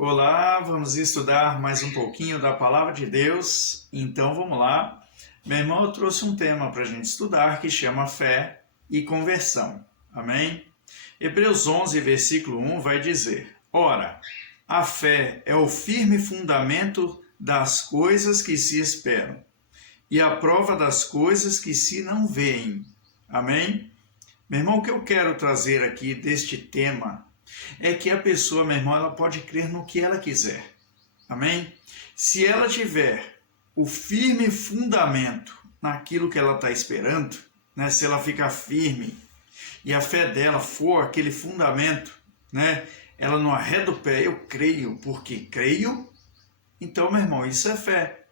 Olá, vamos estudar mais um pouquinho da Palavra de Deus. Então vamos lá. Meu irmão, eu trouxe um tema para a gente estudar que chama fé e conversão. Amém? Hebreus 11, versículo 1 vai dizer: Ora, a fé é o firme fundamento das coisas que se esperam e a prova das coisas que se não veem. Amém? Meu irmão, o que eu quero trazer aqui deste tema é que a pessoa, meu irmão, ela pode crer no que ela quiser. Amém? Se ela tiver o firme fundamento naquilo que ela está esperando, né? Se ela ficar firme e a fé dela for aquele fundamento, né? Ela não arreda o pé, eu creio porque creio, então, meu irmão, isso é fé.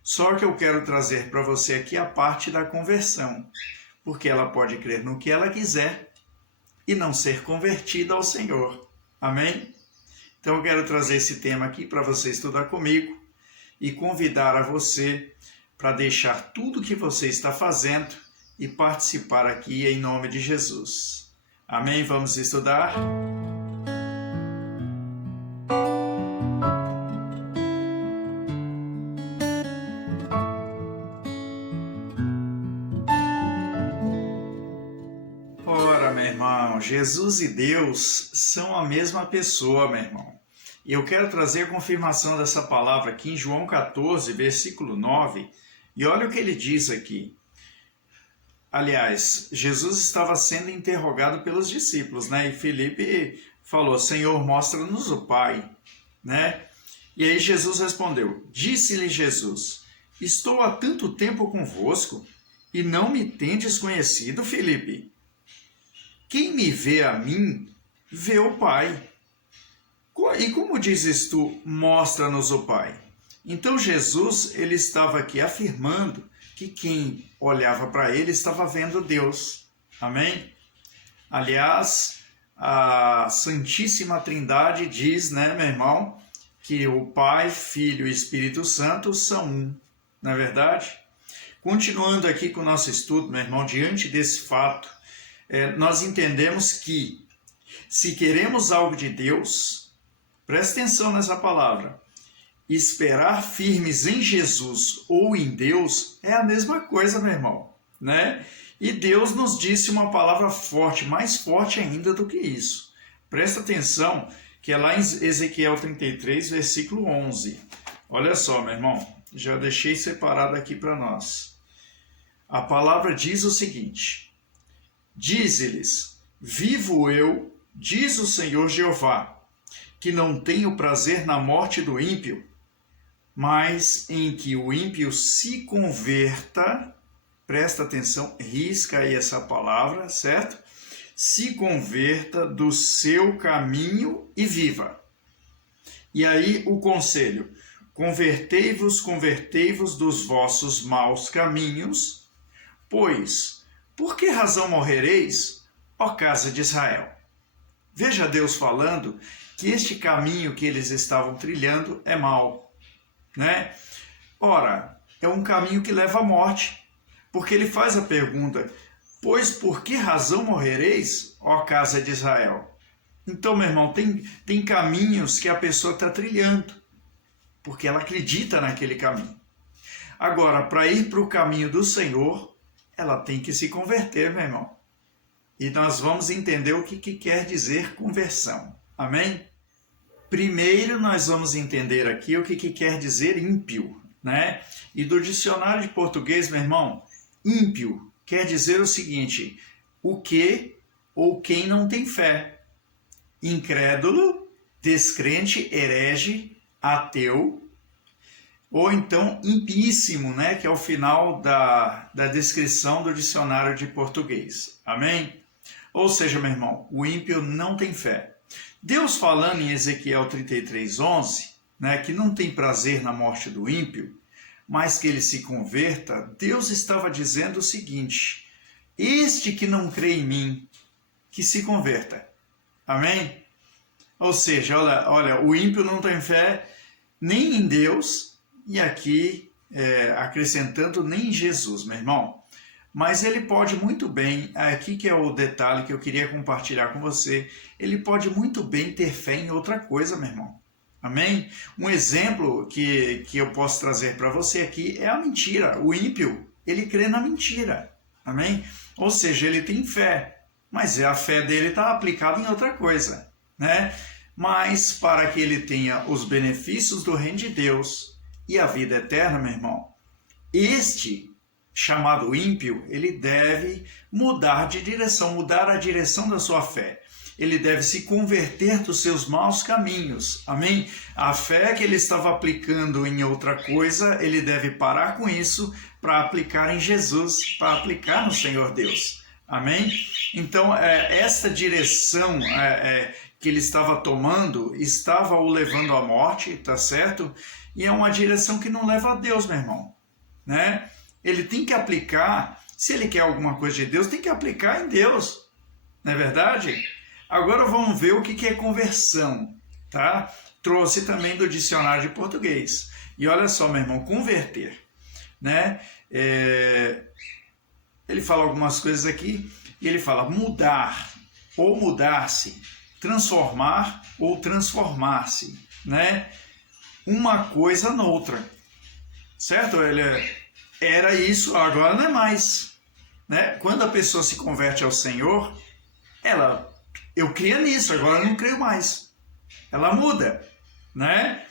Só que eu quero trazer para você aqui a parte da conversão, porque ela pode crer no que ela quiser e não ser convertida ao Senhor. Amém? Então eu quero trazer esse tema aqui para você estudar comigo e convidar a você para deixar tudo que você está fazendo e participar aqui em nome de Jesus. Amém? Vamos estudar? Meu irmão, Jesus e Deus são a mesma pessoa, meu irmão. E eu quero trazer a confirmação dessa palavra aqui em João 14, versículo 9. E olha o que ele diz aqui. Aliás, Jesus estava sendo interrogado pelos discípulos, né? E Filipe falou: Senhor, mostra-nos o Pai, né? E aí Jesus respondeu: Disse-lhe Jesus: Estou há tanto tempo convosco e não me tendes conhecido, Filipe? Quem me vê a mim, vê o Pai. E como dizes tu, mostra-nos o Pai? Então Jesus, ele estava aqui afirmando que quem olhava para ele estava vendo Deus. Amém? Aliás, a Santíssima Trindade diz, né, meu irmão, que o Pai, Filho e Espírito Santo são um. Não é verdade? Continuando aqui com o nosso estudo, meu irmão, diante desse fato, nós entendemos que, se queremos algo de Deus, presta atenção nessa palavra, esperar firmes em Jesus ou em Deus é a mesma coisa, meu irmão, né? E Deus nos disse uma palavra forte, mais forte ainda do que isso. Presta atenção, que é lá em Ezequiel 33, versículo 11. Olha só, meu irmão, já deixei separado aqui para nós. A palavra diz o seguinte: Dize-lhes: Vivo eu, diz o Senhor Jeová, que não tenho prazer na morte do ímpio, mas em que o ímpio se converta. Presta atenção, risca aí essa palavra, certo? Se converta do seu caminho e viva. E aí o conselho: convertei-vos, convertei-vos dos vossos maus caminhos, pois por que razão morrereis, ó casa de Israel? Veja Deus falando que este caminho que eles estavam trilhando é mau, né? Ora, é um caminho que leva à morte, porque ele faz a pergunta: pois por que razão morrereis, ó casa de Israel? Então, meu irmão, tem caminhos que a pessoa está trilhando, porque ela acredita naquele caminho. Agora, para ir para o caminho do Senhor, ela tem que se converter, meu irmão. E nós vamos entender o que quer dizer conversão. Amém? Primeiro nós vamos entender aqui o que quer dizer ímpio, né? E do dicionário de português, meu irmão, ímpio quer dizer o seguinte: o que ou quem não tem fé. Incrédulo, descrente, herege, ateu, ou então impíssimo, né? Que é o final da descrição do dicionário de português. Amém? Ou seja, meu irmão, o ímpio não tem fé. Deus falando em Ezequiel 33, 11, né, que não tem prazer na morte do ímpio, mas que ele se converta, Deus estava dizendo o seguinte: este que não crê em mim, que se converta. Amém? Ou seja, olha, o ímpio não tem fé nem em Deus, e aqui acrescentando nem em Jesus, meu irmão. Mas ele pode muito bem, aqui que é o detalhe que eu queria compartilhar com você, ele pode muito bem ter fé em outra coisa, meu irmão. Amém? Um exemplo que eu posso trazer para você aqui é a mentira. O ímpio, ele crê na mentira. Amém? Ou seja, ele tem fé, mas a fé dele está aplicada em outra coisa, né? Mas para que ele tenha os benefícios do reino de Deus e a vida eterna, meu irmão, este chamado ímpio, ele deve mudar de direção, mudar a direção da sua fé. Ele deve se converter dos seus maus caminhos. Amém? A fé que ele estava aplicando em outra coisa, ele deve parar com isso para aplicar em Jesus, para aplicar no Senhor Deus. Amém? Então, essa direção que ele estava tomando, estava o levando à morte, tá certo? E é uma direção que não leva a Deus, meu irmão, né? Ele tem que aplicar, se ele quer alguma coisa de Deus, tem que aplicar em Deus, não é verdade? Agora vamos ver o que é conversão, tá? Trouxe também do dicionário de português. E olha só, meu irmão, converter, né? Ele fala algumas coisas aqui, e ele fala mudar ou mudar-se, transformar ou transformar-se, né? Uma coisa noutra, certo? Era isso, agora não é mais, né? Quando a pessoa se converte ao Senhor, eu cria nisso, agora eu não creio mais. Ela muda, né?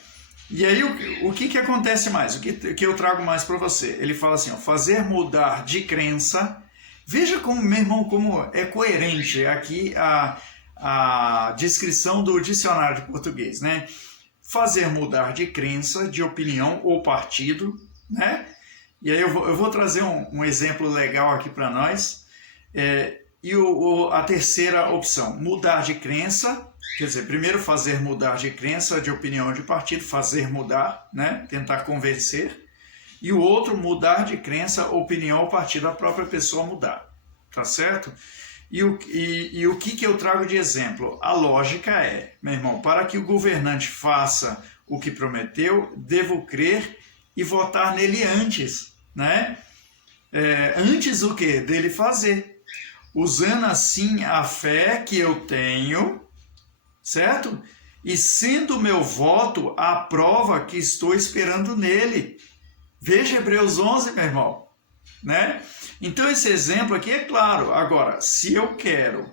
E aí o que acontece mais? O que eu trago mais para você? Ele fala assim, ó, fazer mudar de crença. Veja como, meu irmão, como é coerente aqui a descrição do dicionário de português, né? Fazer mudar de crença, de opinião ou partido, né? E aí eu vou trazer um exemplo legal aqui para nós. E a terceira opção, mudar de crença, quer dizer, primeiro fazer mudar de crença, de opinião, de partido, fazer mudar, né? Tentar convencer. E o outro, mudar de crença, opinião ou partido, a própria pessoa mudar, tá certo? E o que eu trago de exemplo? A lógica é, meu irmão, para que o governante faça o que prometeu, devo crer e votar nele antes, né? Antes o quê? Dele fazer. Usando assim a fé que eu tenho, certo? E sendo o meu voto a prova que estou esperando nele. Veja Hebreus 11, meu irmão, né? Então esse exemplo aqui é claro. Agora, se eu quero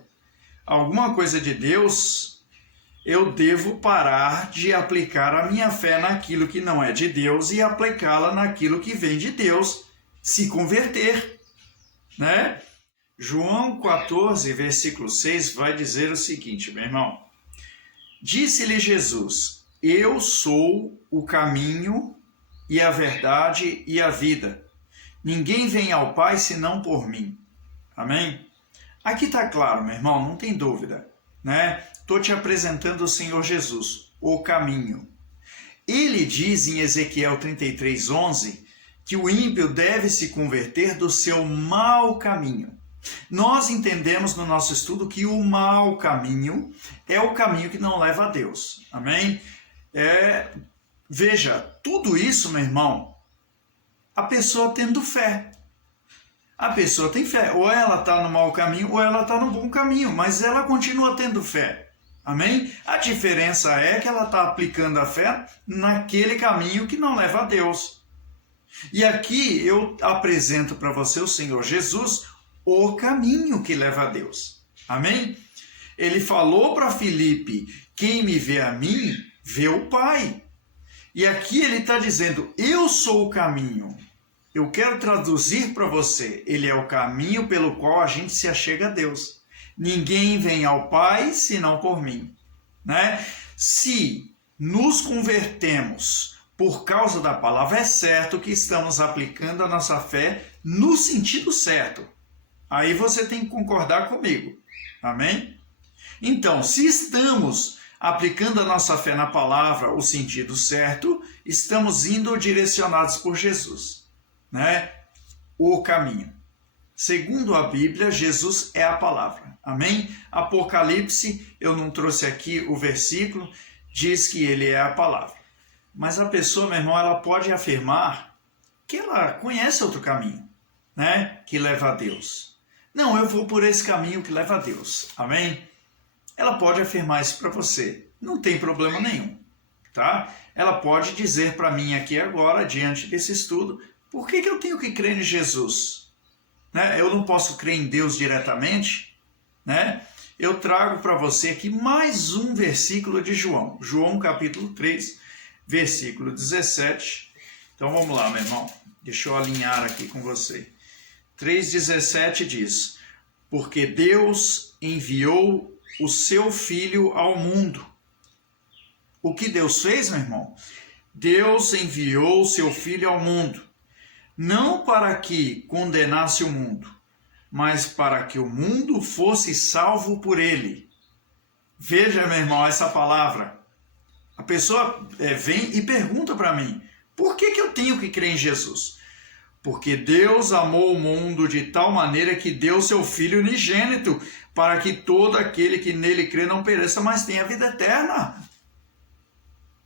alguma coisa de Deus, eu devo parar de aplicar a minha fé naquilo que não é de Deus e aplicá-la naquilo que vem de Deus, se converter, né? João 14, versículo 6 vai dizer o seguinte, meu irmão. Disse-lhe Jesus, eu sou o caminho e a verdade e a vida. Ninguém vem ao Pai senão por mim. Amém? Aqui está claro, meu irmão, não tem dúvida, né? Estou te apresentando o Senhor Jesus, o caminho. Ele diz em Ezequiel 33, 11, que o ímpio deve se converter do seu mau caminho. Nós entendemos no nosso estudo que o mau caminho é o caminho que não leva a Deus. Amém? Veja, tudo isso, meu irmão, a pessoa tendo fé. A pessoa tem fé. Ou ela está no mau caminho ou ela está no bom caminho, mas ela continua tendo fé. Amém? A diferença é que ela está aplicando a fé naquele caminho que não leva a Deus. E aqui eu apresento para você o Senhor Jesus, o caminho que leva a Deus. Amém? Ele falou para Filipe, quem me vê a mim, vê o Pai. E aqui ele está dizendo, eu sou o caminho. Eu quero traduzir para você, ele é o caminho pelo qual a gente se achega a Deus. Ninguém vem ao Pai senão por mim. Né? Se nos convertemos por causa da palavra, é certo que estamos aplicando a nossa fé no sentido certo. Aí você tem que concordar comigo. Amém? Então, se estamos aplicando a nossa fé na palavra, o sentido certo, estamos indo direcionados por Jesus, né? O caminho. Segundo a Bíblia, Jesus é a palavra. Amém? Apocalipse, eu não trouxe aqui o versículo, diz que ele é a palavra. Mas a pessoa, meu irmão, ela pode afirmar que ela conhece outro caminho, né? Que leva a Deus. Não, eu vou por esse caminho que leva a Deus. Amém? Ela pode afirmar isso para você. Não tem problema nenhum. tá? Ela pode dizer para mim aqui agora, diante desse estudo, por que eu tenho que crer em Jesus? Né? Eu não posso crer em Deus diretamente, né? Eu trago para você aqui mais um versículo de João. João capítulo 3, versículo 17. Então vamos lá, meu irmão. Deixa eu alinhar aqui com você. 3,17 diz: porque Deus enviou o seu Filho ao mundo. O que Deus fez, meu irmão? Deus enviou o seu Filho ao mundo, não para que condenasse o mundo, mas para que o mundo fosse salvo por ele. Veja, meu irmão, essa palavra. A pessoa vem e pergunta para mim, por que eu tenho que crer em Jesus? Porque Deus amou o mundo de tal maneira que deu seu Filho unigênito, para que todo aquele que nele crê não pereça, mas tenha vida eterna.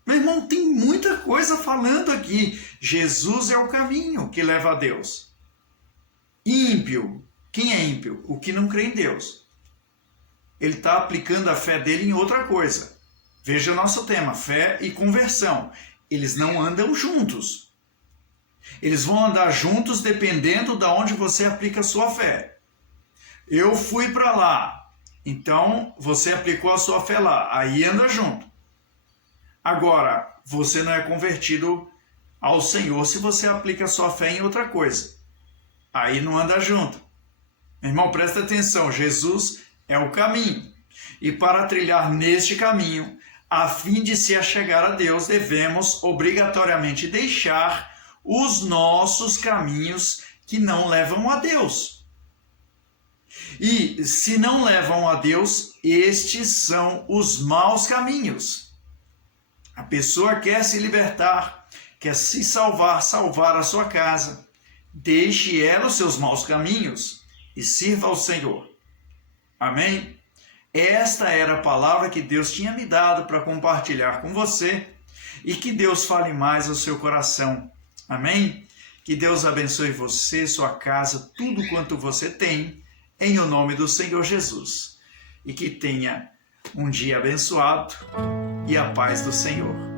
Meu irmão, tem muita coisa falando aqui. Jesus é o caminho que leva a Deus. Ímpio. Quem é ímpio? O que não crê em Deus. Ele está aplicando a fé dele em outra coisa. Veja o nosso tema, fé e conversão. Eles não andam juntos. Eles vão andar juntos dependendo de onde você aplica a sua fé. Eu fui para lá, então você aplicou a sua fé lá, aí anda junto. Agora, você não é convertido ao Senhor se você aplica a sua fé em outra coisa. Aí não anda junto. Meu irmão, presta atenção, Jesus é o caminho. E para trilhar neste caminho, a fim de se achegar a Deus, devemos obrigatoriamente deixar os nossos caminhos que não levam a Deus. E se não levam a Deus, estes são os maus caminhos. A pessoa quer se libertar, quer se salvar a sua casa. Deixe ela os seus maus caminhos e sirva ao Senhor. Amém? Esta era a palavra que Deus tinha me dado para compartilhar com você e que Deus fale mais ao seu coração. Amém? Que Deus abençoe você, sua casa, tudo quanto você tem, em o nome do Senhor Jesus. E que tenha um dia abençoado e a paz do Senhor.